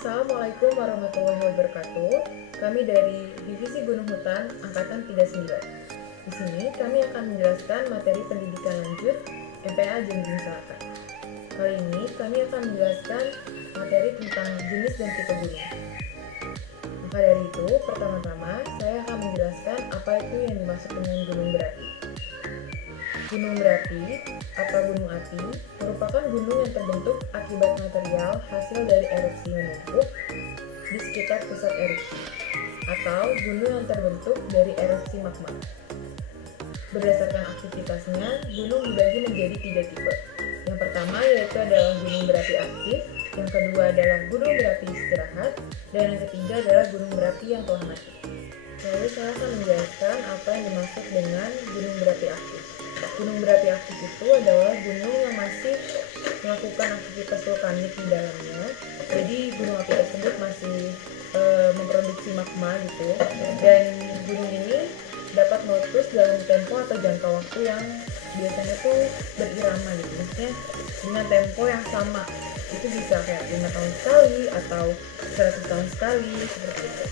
Assalamualaikum warahmatullahi wabarakatuh. Kami dari Divisi Gunung Hutan Angkatan 39. Di sini kami akan menjelaskan materi pendidikan lanjut MPA Junjung Selatan. Kali ini kami akan menjelaskan materi tentang jenis dan tipe gunung. Maka dari itu, pertama-tama saya akan menjelaskan apa itu yang dimaksud dengan gunung berapi. Gunung berapi atau gunung api merupakan gunung yang terbentuk akibat material hasil dari erupsi menumpuk di sekitar pusat erupsi, atau gunung yang terbentuk dari erupsi magma. Berdasarkan aktivitasnya, gunung dibagi menjadi 3 tipe. Yang pertama yaitu adalah gunung berapi aktif, yang kedua adalah gunung berapi istirahat, dan yang ketiga adalah gunung berapi yang telah mati. Lalu saya akan menjelaskan apa yang dimaksud dengan gunung berapi aktif. Gunung berapi aktif itu adalah gunung yang masih melakukan aktivitas vulkanik di dalamnya. Jadi gunung api tersebut masih memproduksi magma gitu. Dan gunung ini dapat meletus dalam tempo atau jangka waktu yang biasanya tuh berirama gitu. Maksudnya dengan tempo yang sama. Itu bisa kayak 5 tahun sekali atau 100 tahun sekali seperti itu.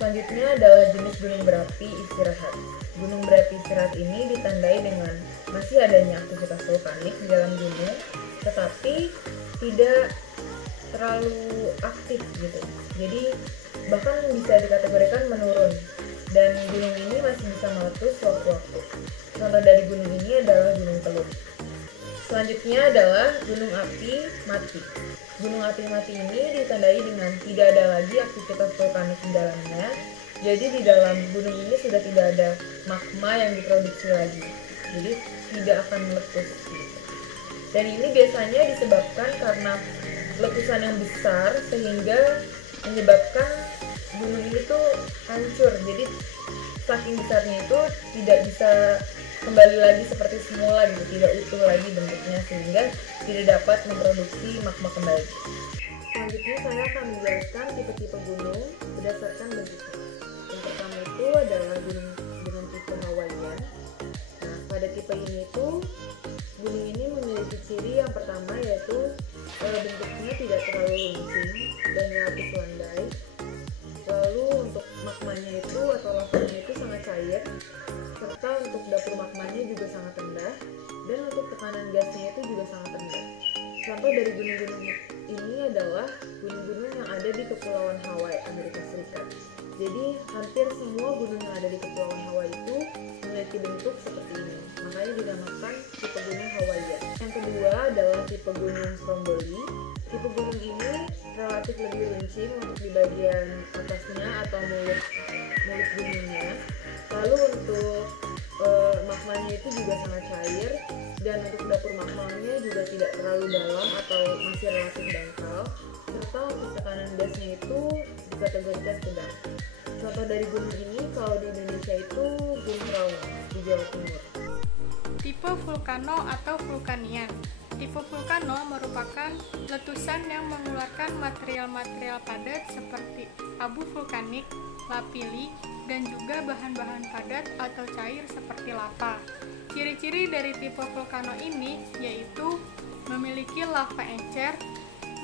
Selanjutnya adalah jenis gunung berapi istirahat. Gunung berapi istirahat ini ditandai dengan masih adanya aktivitas vulkanik di dalam gunung, tetapi tidak terlalu aktif gitu. Jadi bahkan bisa dikategorikan menurun, dan gunung ini masih bisa meletus sewaktu-waktu. Contoh dari gunung ini adalah Gunung Teluk. Selanjutnya adalah gunung api mati. Gunung api mati ini ditandai dengan tidak ada lagi aktivitas vulkanik di dalamnya. Jadi di dalam gunung ini sudah tidak ada magma yang diproduksi lagi. Jadi tidak akan meletus. Dan ini biasanya disebabkan karena letusan yang besar sehingga menyebabkan gunung ini tuh hancur. Jadi saking besarnya itu tidak bisa kembali lagi seperti semula gitu, tidak utuh lagi bentuknya sehingga tidak dapat memproduksi magma kembali. Selanjutnya saya akan menjelaskan tipe-tipe gunung berdasarkan bentuknya. Yang pertama itu adalah gunung dengan tipe Hawaiian. Nah, pada tipe ini tuh gunung ini memiliki ciri yang pertama yaitu bentuknya tidak terlalu runcing dan relatif landai. Lalu untuk magmanya itu atau lavanya itu sangat cair, serta untuk dapur magmanya juga sangat rendah, dan untuk tekanan gasnya itu juga sangat rendah. Contoh dari gunung-gunung ini adalah gunung-gunung yang ada di Kepulauan Hawaii, Amerika Serikat. Jadi hampir semua gunung yang ada di Kepulauan Hawaii itu memiliki bentuk seperti ini, makanya dinamakan tipe gunung Hawaiian. Yang kedua adalah tipe gunung Stromboli. Tipe gunung ini relatif lebih runcing untuk di bagian atasnya atau mulut gunungnya. Lalu untuk magmanya itu juga sangat cair, dan untuk dapur magmanya juga tidak terlalu dalam atau masih relatif dangkal, serta untuk tekanan gasnya itu dikategorikan sedang. Contoh dari gunung ini kalau di Indonesia itu Gunung Raung di Jawa Timur. Tipe vulkano atau vulkanian. Tipe vulkano merupakan letusan yang mengeluarkan material-material padat seperti abu vulkanik, lapilli, dan juga bahan-bahan padat atau cair seperti lava. Ciri-ciri dari tipe vulkano ini yaitu memiliki lava encer,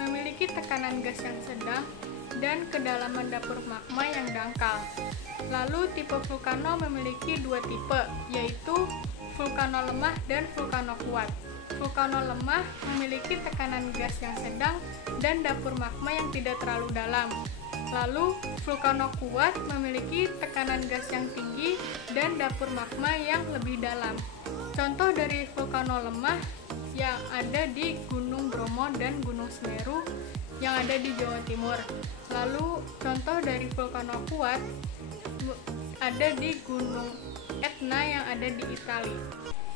memiliki tekanan gas yang sedang, dan kedalaman dapur magma yang dangkal. Lalu tipe vulkano memiliki 2 tipe, yaitu vulkano lemah dan vulkano kuat. Vulkano lemah memiliki tekanan gas yang sedang dan dapur magma yang tidak terlalu dalam. Lalu, vulkano kuat memiliki tekanan gas yang tinggi dan dapur magma yang lebih dalam. Contoh dari vulkano lemah yang ada di Gunung Bromo dan Gunung Semeru yang ada di Jawa Timur. Lalu, contoh dari vulkano kuat ada di Gunung Etna yang ada di Italia.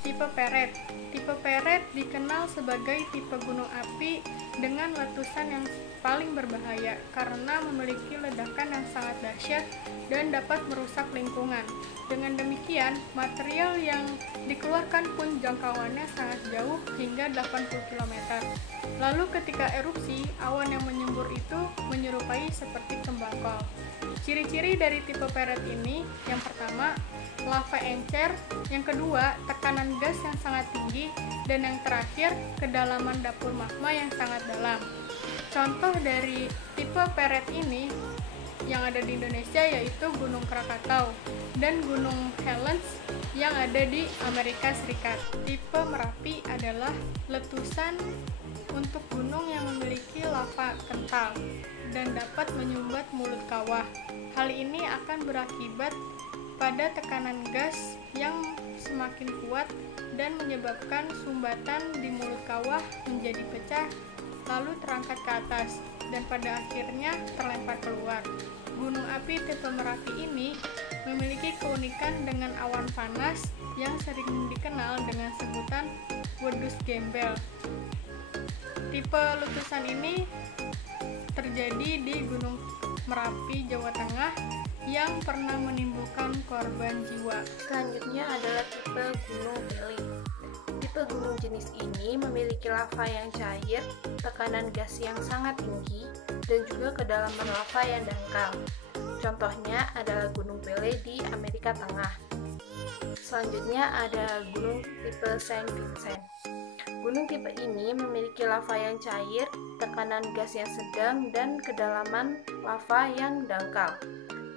Tipe peret. Tipe peret dikenal sebagai tipe gunung api dengan letusan yang paling berbahaya karena memiliki ledakan yang sangat dahsyat dan dapat merusak lingkungan. Dengan demikian, material yang dikeluarkan pun jangkauannya sangat jauh hingga 80 km. Lalu ketika erupsi, awan yang menyembur itu menyerupai seperti kembang kol. Ciri-ciri dari tipe peret ini, yang pertama, lava encer, yang kedua, tekanan gas yang sangat tinggi, dan yang terakhir, kedalaman dapur magma yang sangat dalam. Contoh dari tipe Tipe peret ini yang ada di Indonesia yaitu Gunung Krakatau dan Gunung Helens yang ada di Amerika Serikat. Tipe Merapi adalah letusan untuk gunung yang memiliki lava kental dan dapat menyumbat mulut kawah. Hal ini akan berakibat pada tekanan gas yang semakin kuat dan menyebabkan sumbatan di mulut kawah menjadi pecah lalu terangkat ke atas dan pada akhirnya terlempar keluar. Gunung api tipe Merapi ini memiliki keunikan dengan awan panas yang sering dikenal dengan sebutan wedus gembel. Tipe letusan ini terjadi di Gunung Merapi, Jawa Tengah yang pernah menimbulkan korban jiwa. Selanjutnya adalah tipe gunung Bele. Tipe gunung jenis ini memiliki lava yang cair, tekanan gas yang sangat tinggi, dan juga kedalaman lava yang dangkal. Contohnya adalah Gunung Bele di Amerika Tengah. Selanjutnya ada gunung tipe Saint Vincent. Gunung tipe ini memiliki lava yang cair, tekanan gas yang sedang, dan kedalaman lava yang dangkal.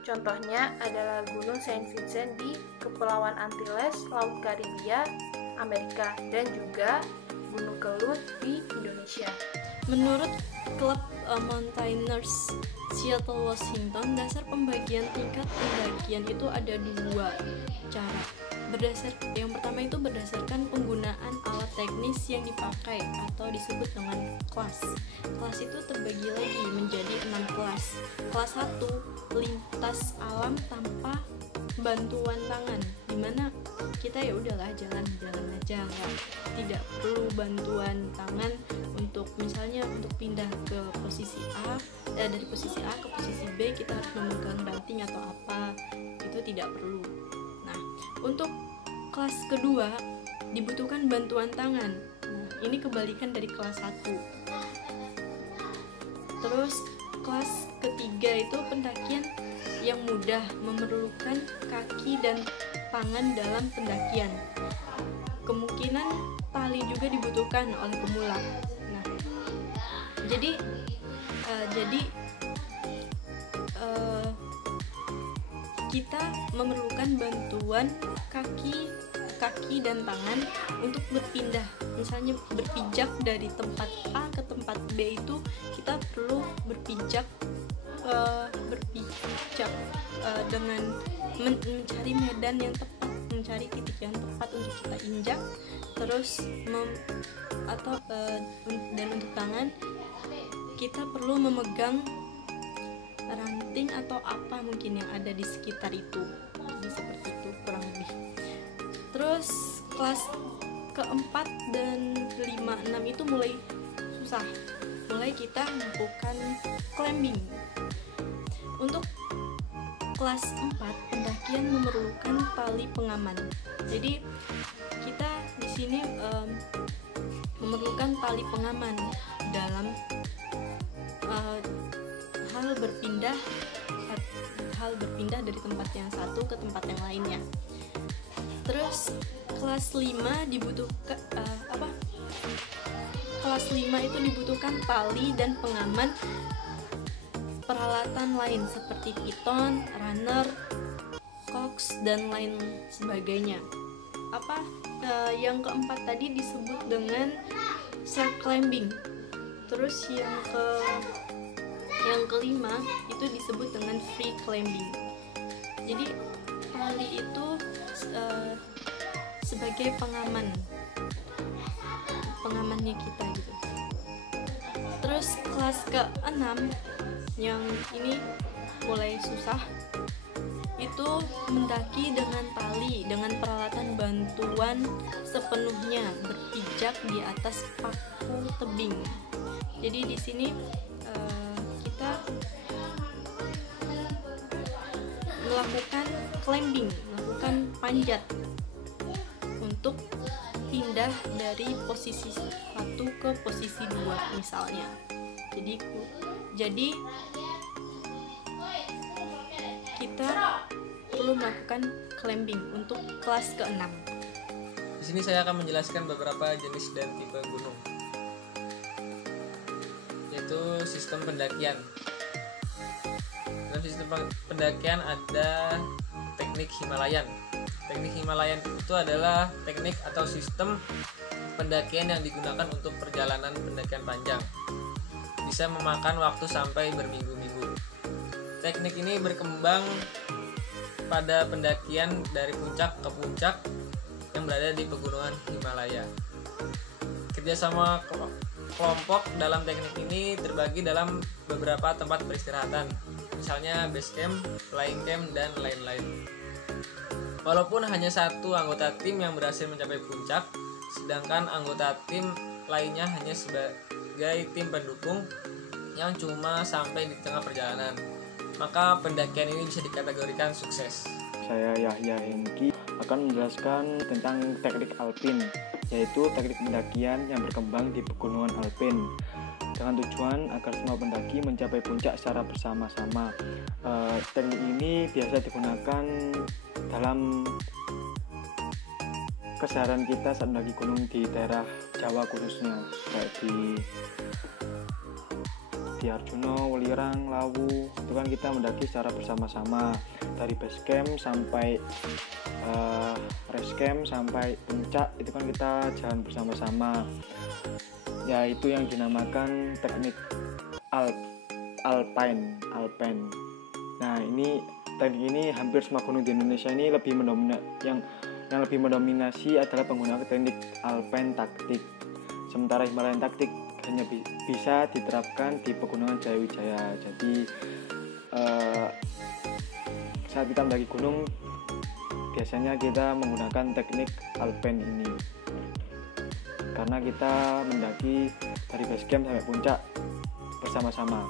Contohnya adalah Gunung Saint Vincent di Kepulauan Antilles, Laut Karibia, Amerika, dan juga Gunung Kelut di Indonesia. Menurut klub Mountaineers Seattle, Washington, dasar pembagian tingkat pendakian itu ada dua cara. Yang pertama itu berdasarkan penggunaan alat teknis yang dipakai atau disebut dengan kelas. Kelas itu terbagi lagi menjadi 6 kelas. Kelas 1, lintas alam tanpa bantuan tangan, dimana kita ya udahlah jalan-jalan aja, tidak perlu bantuan tangan untuk misalnya untuk pindah ke posisi A, dari posisi A ke posisi B kita harus memegang ranting atau apa, itu tidak perlu. Nah, untuk kelas kedua dibutuhkan bantuan tangan. Nah, ini kebalikan dari kelas 1. Terus kelas ketiga itu pendakian yang mudah, memerlukan kaki dan tangan dalam pendakian. Kemungkinan tali juga dibutuhkan oleh pemula. Nah, jadi kita memerlukan bantuan kaki dan tangan untuk berpindah. Misalnya berpijak dari tempat A ke tempat B itu kita perlu berpijak dengan mencari medan yang tepat, mencari titik yang tepat untuk kita injak. Terus dan untuk tangan kita perlu memegang ranting atau apa mungkin yang ada di sekitar itu. Jadi seperti itu kurang lebih. Terus kelas keempat dan 5, 6 itu mulai susah. Mulai kita melakukan climbing. Untuk kelas 4 pendakian memerlukan tali pengaman. Jadi kita di sini memerlukan tali pengaman dalam hal berpindah dari tempat yang satu ke tempat yang lainnya. Terus kelas 5 dibutuhkan kelas 5 itu dibutuhkan tali dan pengaman peralatan lain seperti piton, runner, cox, dan lain sebagainya. Yang keempat tadi disebut dengan self climbing. Terus yang kelima itu disebut dengan free climbing. Jadi tali itu sebagai pengamannya kita gitu. Terus kelas ke-6 yang ini mulai susah, itu mendaki dengan tali dengan peralatan bantuan sepenuhnya, berpijak di atas paku tebing. Jadi di sini kita melakukan climbing, melakukan panjat untuk pindah dari posisi 1 ke posisi 2 misalnya. Jadi kita perlu melakukan climbing untuk kelas ke-6. Di sini saya akan menjelaskan beberapa jenis dan tipe gunung, yaitu sistem pendakian. Dalam sistem pendakian ada teknik Himalayan. Teknik Himalayan itu adalah teknik atau sistem pendakian yang digunakan untuk perjalanan pendakian panjang. Bisa memakan waktu sampai berminggu-minggu. Teknik ini berkembang pada pendakian dari puncak ke puncak yang berada di pegunungan Himalaya. Kerjasama kelompok dalam teknik ini terbagi dalam beberapa tempat peristirahatan, misalnya base camp, flying camp, dan lain-lain. Walaupun hanya satu anggota tim yang berhasil mencapai puncak, sedangkan anggota tim lainnya hanya sebagai tim pendukung yang cuma sampai di tengah perjalanan, maka pendakian ini bisa dikategorikan sukses. Saya Yahya Hengki akan menjelaskan tentang teknik alpin, yaitu teknik pendakian yang berkembang di pegunungan alpin dengan tujuan agar semua pendaki mencapai puncak secara bersama-sama. Teknik ini biasa digunakan dalam keseharian kita saat mendaki gunung di daerah Jawa khususnya, kayak di Arjuna, Welirang, Lawu. Itu kan kita mendaki secara bersama-sama dari base camp sampai race camp sampai puncak, itu kan kita jalan bersama-sama. Ya, itu yang dinamakan teknik alpine. Nah, teknik ini hampir semua gunung di Indonesia ini yang lebih mendominasi adalah penggunaan teknik alpine taktik. Sementara Himalayan taktik hanya bisa diterapkan di pegunungan Jayawijaya. Jadi saat kita mendaki gunung biasanya kita menggunakan teknik alpine ini karena kita mendaki dari base camp sampai puncak bersama-sama.